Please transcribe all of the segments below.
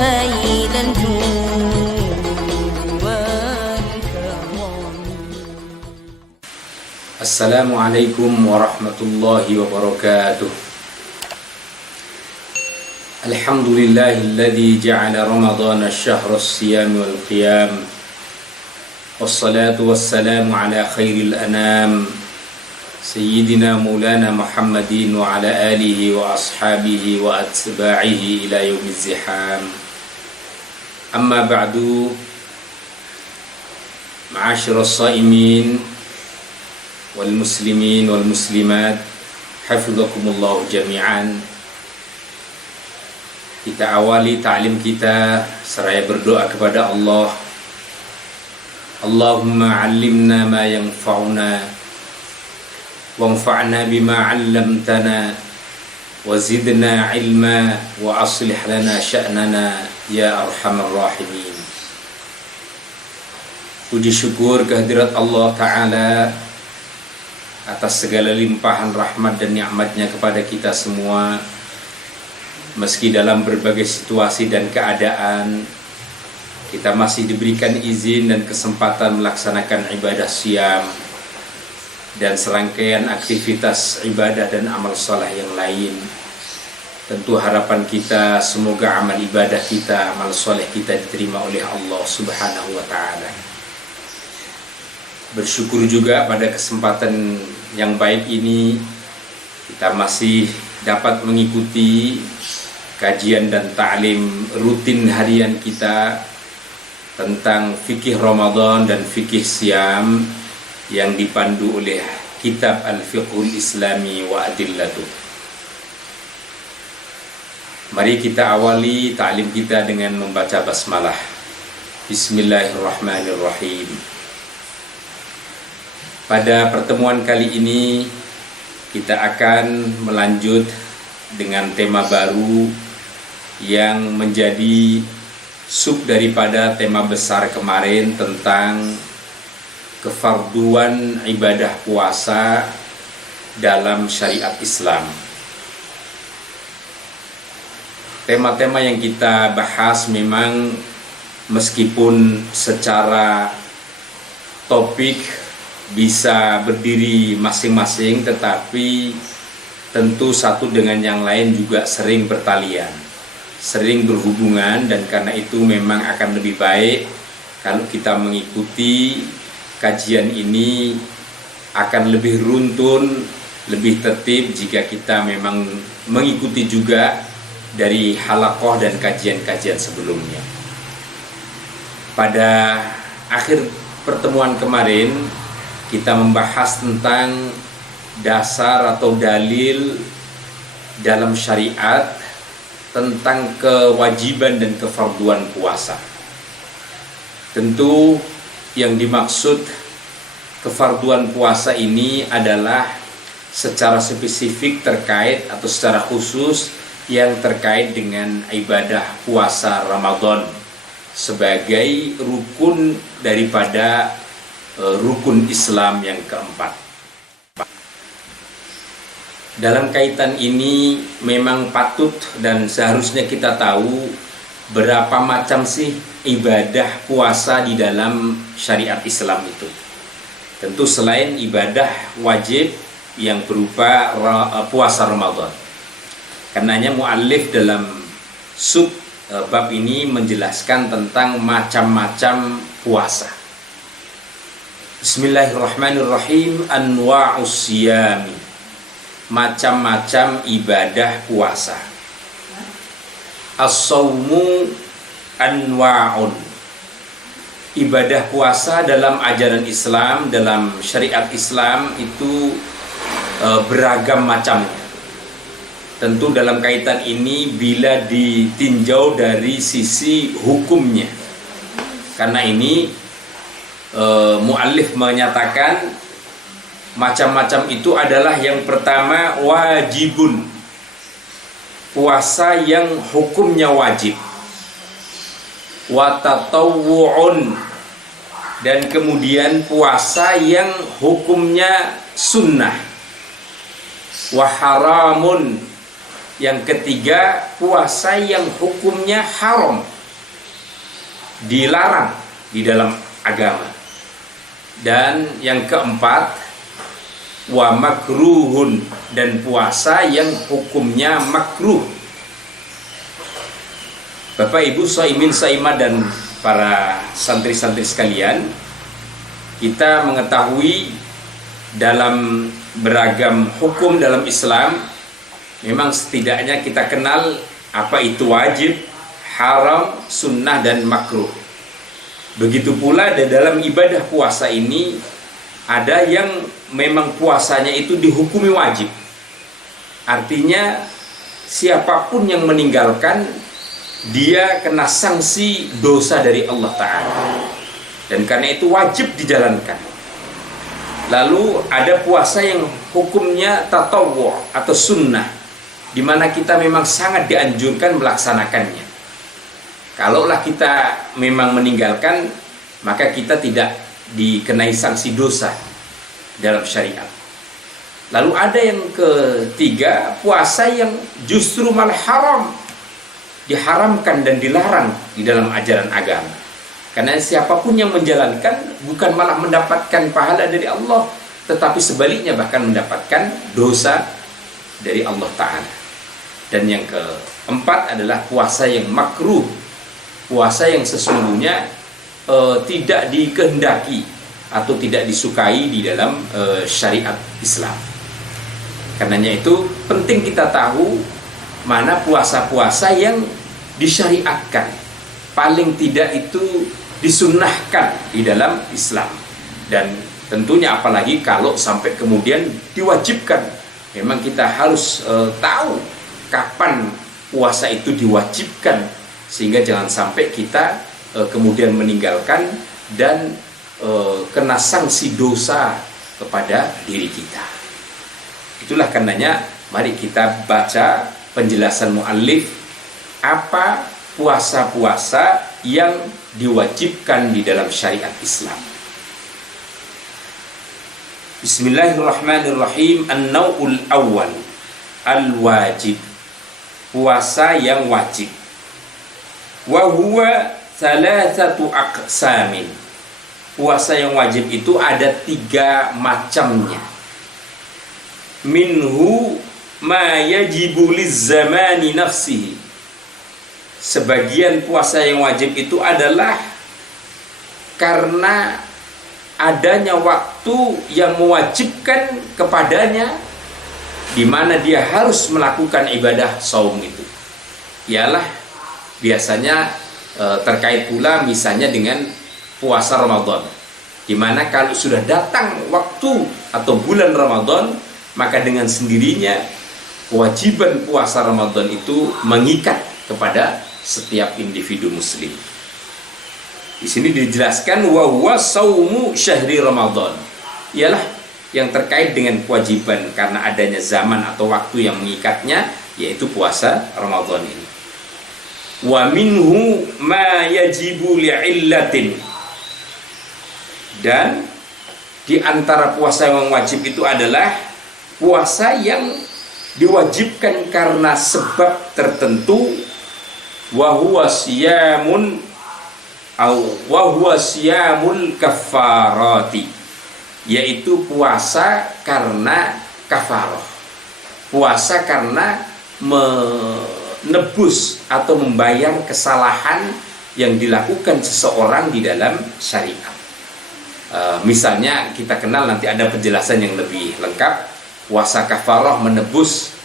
هيل الجود والكرم. السلام عليكم ورحمة الله وبركاته. الحمد لله الذي جعل رمضان الشهر الصيام والقيام، والصلاة والسلام على خير الأنام سيدنا مولانا محمد وعلى آله وأصحابه وأتباعه إلى يوم الزحام. أما بعد، معاشر الصائمين والmuslimin wal muslimat, hafizakumullah jami'an. Kita awali ta'lim kita seraya berdoa kepada Allah. Allahumma 'allimna ma yanfa'una wanfa'na bima 'allamtana wa zidna 'ilma wa aslih lana sya'nana ya arhamar rahimin. Puji syukur kehadirat Allah Ta'ala atas segala limpahan rahmat dan nikmatnya kepada kita semua. Meski dalam berbagai situasi dan keadaan, kita masih diberikan izin dan kesempatan melaksanakan ibadah siam dan serangkaian aktivitas ibadah dan amal saleh yang lain. Tentu harapan kita semoga amal ibadah kita, amal saleh kita diterima oleh Allah Subhanahu wa Ta'ala. Bersyukur juga pada kesempatan yang baik ini kita masih dapat mengikuti kajian dan ta'lim rutin harian kita tentang fikih Ramadan dan fikih siam yang dipandu oleh kitab Al-Fiqhul Islami wa Adillatuh. Mari kita awali ta'lim kita dengan membaca basmalah. Bismillahirrahmanirrahim. Pada pertemuan kali ini kita akan melanjut dengan tema baru yang menjadi sub daripada tema besar kemarin tentang kefarduan ibadah puasa dalam syariat Islam. Tema-tema yang kita bahas memang meskipun secara topik bisa berdiri masing-masing, tetapi tentu satu dengan yang lain juga sering bertalian, sering berhubungan, dan karena itu memang akan lebih baik kalau kita mengikuti kajian ini akan lebih runtun, lebih tertib jika kita memang mengikuti juga dari halaqah dan kajian-kajian sebelumnya. Pada akhir pertemuan kemarin kita membahas tentang dasar atau dalil dalam syariat tentang kewajiban dan kefarduan puasa. Tentu yang dimaksud kefarduan puasa ini adalah secara spesifik terkait atau secara khusus yang terkait dengan ibadah puasa Ramadan sebagai rukun daripada rukun Islam yang keempat. Dalam kaitan ini memang patut dan seharusnya kita tahu berapa macam sih ibadah puasa di dalam syariat Islam itu. Tentu selain ibadah wajib yang berupa puasa Ramadan. Karenanya muallif dalam sub bab ini menjelaskan tentang macam-macam puasa. Bismillahirrahmanirrahim. Anwa'us siyami, macam-macam ibadah puasa. As-sawmu anwa'un. Ibadah puasa dalam ajaran Islam, dalam syariat Islam itu beragam macamnya. Tentu dalam kaitan ini bila ditinjau dari sisi hukumnya. Karena ini muallif menyatakan macam-macam itu adalah yang pertama wajibun, puasa yang hukumnya wajib. Wa tatawwu'un, dan kemudian puasa yang hukumnya sunnah. Wa haramun, Yang ketiga, puasa yang hukumnya haram, dilarang di dalam agama. Dan yang keempat, wa makruhun, dan puasa yang hukumnya makruh. Bapak Ibu shaimin shaimah dan para santri-santri sekalian, kita mengetahui dalam beragam hukum dalam Islam, memang setidaknya kita kenal apa itu wajib, haram, sunnah, dan makruh. Begitu pula di dalam ibadah puasa ini, ada yang memang puasanya itu dihukumi wajib. Artinya siapapun yang meninggalkan, dia kena sanksi dosa dari Allah Ta'ala. Dan karena itu wajib dijalankan. Lalu ada puasa yang hukumnya tatawwu atau sunnah, di mana kita memang sangat dianjurkan melaksanakannya. Kalaulah kita memang meninggalkan, maka kita tidak dikenai sanksi dosa dalam syariat. Lalu ada yang ketiga, puasa yang justru malah haram, diharamkan dan dilarang di dalam ajaran agama. Karena siapapun yang menjalankan bukan malah mendapatkan pahala dari Allah, tetapi sebaliknya bahkan mendapatkan dosa dari Allah Ta'ala. Dan yang keempat adalah puasa yang makruh, puasa yang sesungguhnya tidak dikehendaki atau tidak disukai di dalam syariat Islam. Karenanya itu penting kita tahu mana puasa-puasa yang disyariatkan, paling tidak itu disunnahkan di dalam Islam. Dan tentunya apalagi kalau sampai kemudian diwajibkan, memang kita harus tahu kapan puasa itu diwajibkan, sehingga jangan sampai kita kemudian meninggalkan dan kena sanksi dosa kepada diri kita. Itulah karenanya mari kita baca penjelasan muallif apa puasa-puasa yang diwajibkan di dalam syariat Islam. Bismillahirrahmanirrahim. An-naw'ul awwal, al-wajib, puasa yang wajib. Wa huwa thalathatu aqsamin. Puasa yang wajib itu ada 3 macamnya. Minhu ma yajibu lizzamani nafsihi. Sebagian puasa yang wajib itu adalah karena adanya waktu yang mewajibkan kepadanya, di mana dia harus melakukan ibadah saum itu. Ialah biasanya terkait pula misalnya dengan puasa Ramadan, di mana kalau sudah datang waktu atau bulan Ramadan, maka dengan sendirinya kewajiban puasa Ramadan itu mengikat kepada setiap individu muslim. Di sini dijelaskan wa huwa saumu syahri Ramadan, ialah yang terkait dengan kewajiban karena adanya zaman atau waktu yang mengikatnya, yaitu puasa Ramadan ini. Wa minhu ma yajibu li'illatin, dan di antara puasa yang wajib itu adalah puasa yang diwajibkan karena sebab tertentu, wa huwa siyamun wa huwa siyamul kafarati, yaitu puasa karena kafarah, puasa karena menebus atau membayar kesalahan yang dilakukan seseorang di dalam syariat. Misalnya kita kenal, nanti ada penjelasan yang lebih lengkap. Puasa kafarah menebus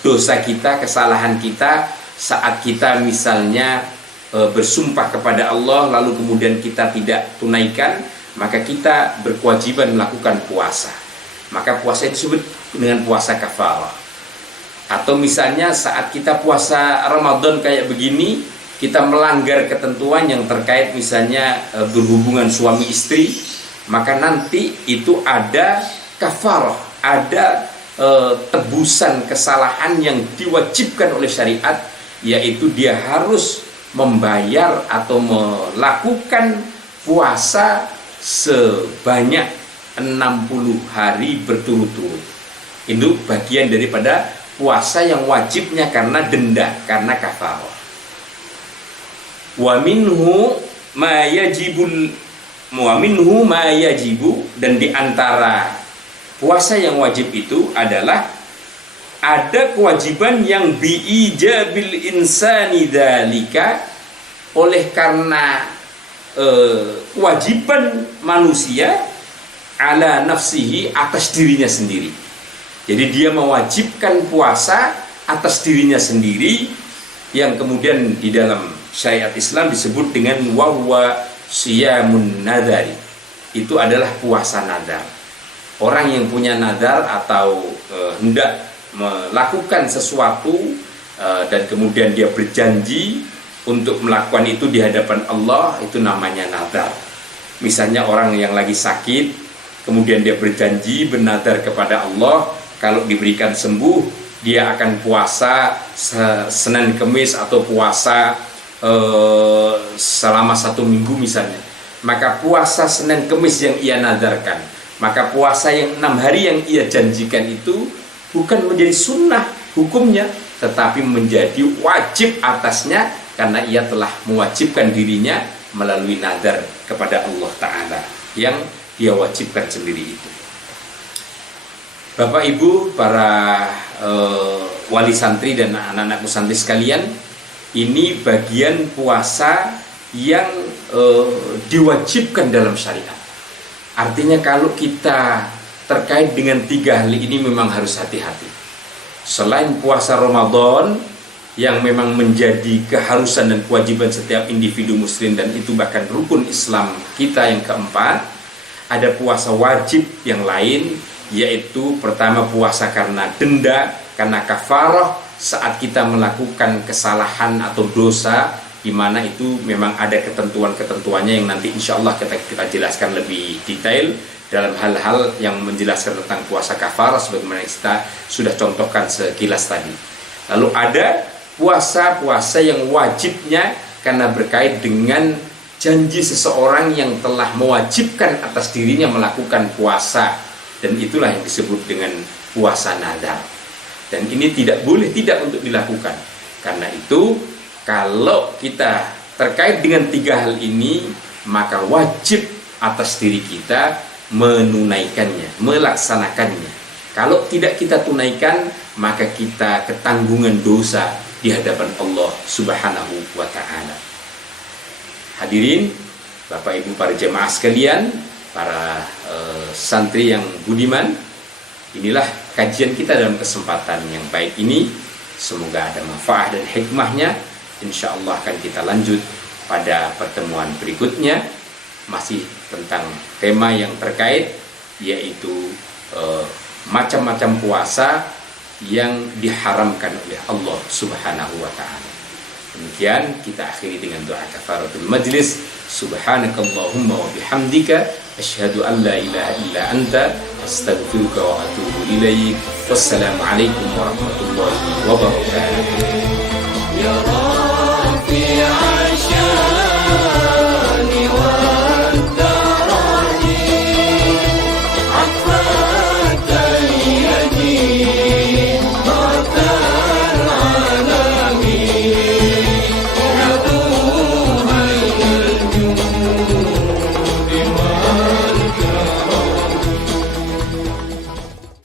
dosa kita, kesalahan kita saat kita misalnya bersumpah kepada Allah lalu kemudian kita tidak tunaikan, maka kita berkewajiban melakukan puasa. Maka puasa itu disebut dengan puasa kafarah. Atau misalnya saat kita puasa Ramadan kayak begini, kita melanggar ketentuan yang terkait misalnya berhubungan suami istri, maka nanti itu ada kafarah, ada tebusan kesalahan yang diwajibkan oleh syariat, yaitu dia harus membayar atau melakukan puasa sebanyak 60 hari berturut-turut. Itu bagian daripada puasa yang wajibnya karena denda, karena kafarah. Wa minhu ma yajibu, dan di antara puasa yang wajib itu adalah ada kewajiban yang biijabil insani dzalika, oleh karena kewajiban manusia ala nafsihi, atas dirinya sendiri. Jadi dia mewajibkan puasa atas dirinya sendiri, yang kemudian di dalam syariat Islam disebut dengan wahwa siyamun nadari. Itu adalah puasa nadar. Orang yang punya nadar atau hendak melakukan sesuatu dan kemudian dia berjanji untuk melakukan itu di hadapan Allah, itu namanya nadar. Misalnya orang yang lagi sakit, kemudian dia berjanji, bernadar kepada Allah, kalau diberikan sembuh, dia akan puasa Senin Kemis atau puasa selama 1 minggu misalnya. Maka puasa Senin Kemis yang ia nadarkan, maka puasa yang 6 hari yang ia janjikan itu bukan menjadi sunnah hukumnya, tetapi menjadi wajib atasnya, karena ia telah mewajibkan dirinya melalui nadar kepada Allah Ta'ala yang dia wajibkan sendiri itu. Bapak Ibu, para wali santri dan anak-anakku santri sekalian, ini bagian puasa yang diwajibkan dalam syariat. Artinya kalau kita terkait dengan 3 hal ini memang harus hati-hati. Selain puasa Ramadan yang memang menjadi keharusan dan kewajiban setiap individu muslim, dan itu bahkan rukun Islam kita yang keempat, ada puasa wajib yang lain, yaitu pertama puasa karena denda, karena kafarah saat kita melakukan kesalahan atau dosa, di mana itu memang ada ketentuan-ketentuannya yang nanti insya Allah kita jelaskan lebih detail dalam hal-hal yang menjelaskan tentang puasa kafarah sebagaimana kita sudah contohkan sekilas tadi. Lalu ada puasa-puasa yang wajibnya karena berkait dengan janji seseorang yang telah mewajibkan atas dirinya melakukan puasa, dan itulah yang disebut dengan puasa nadar. Dan ini tidak boleh tidak untuk dilakukan. Karena itu kalau kita terkait dengan 3 hal ini, maka wajib atas diri kita menunaikannya, melaksanakannya. Kalau tidak kita tunaikan, maka kita ketanggungan dosa di hadapan Allah Subhanahu wa Ta'ala. Hadirin, Bapak Ibu para jemaah sekalian, para santri yang budiman, inilah kajian kita dalam kesempatan yang baik ini. Semoga ada manfaat dan hikmahnya. Insya Allah akan kita lanjut pada pertemuan berikutnya, masih tentang tema yang terkait, yaitu macam-macam puasa yang diharamkan oleh Allah Subhanahu wa Ta'ala. Demikian kita akhiri dengan doa kafaratul majlis. Subhanakallahumma wa bihamdika asyhadu an la ilaha illa anta astaghfiruka wa atubu ilaik. Wassalamualaikum warahmatullahi wabarakatuh.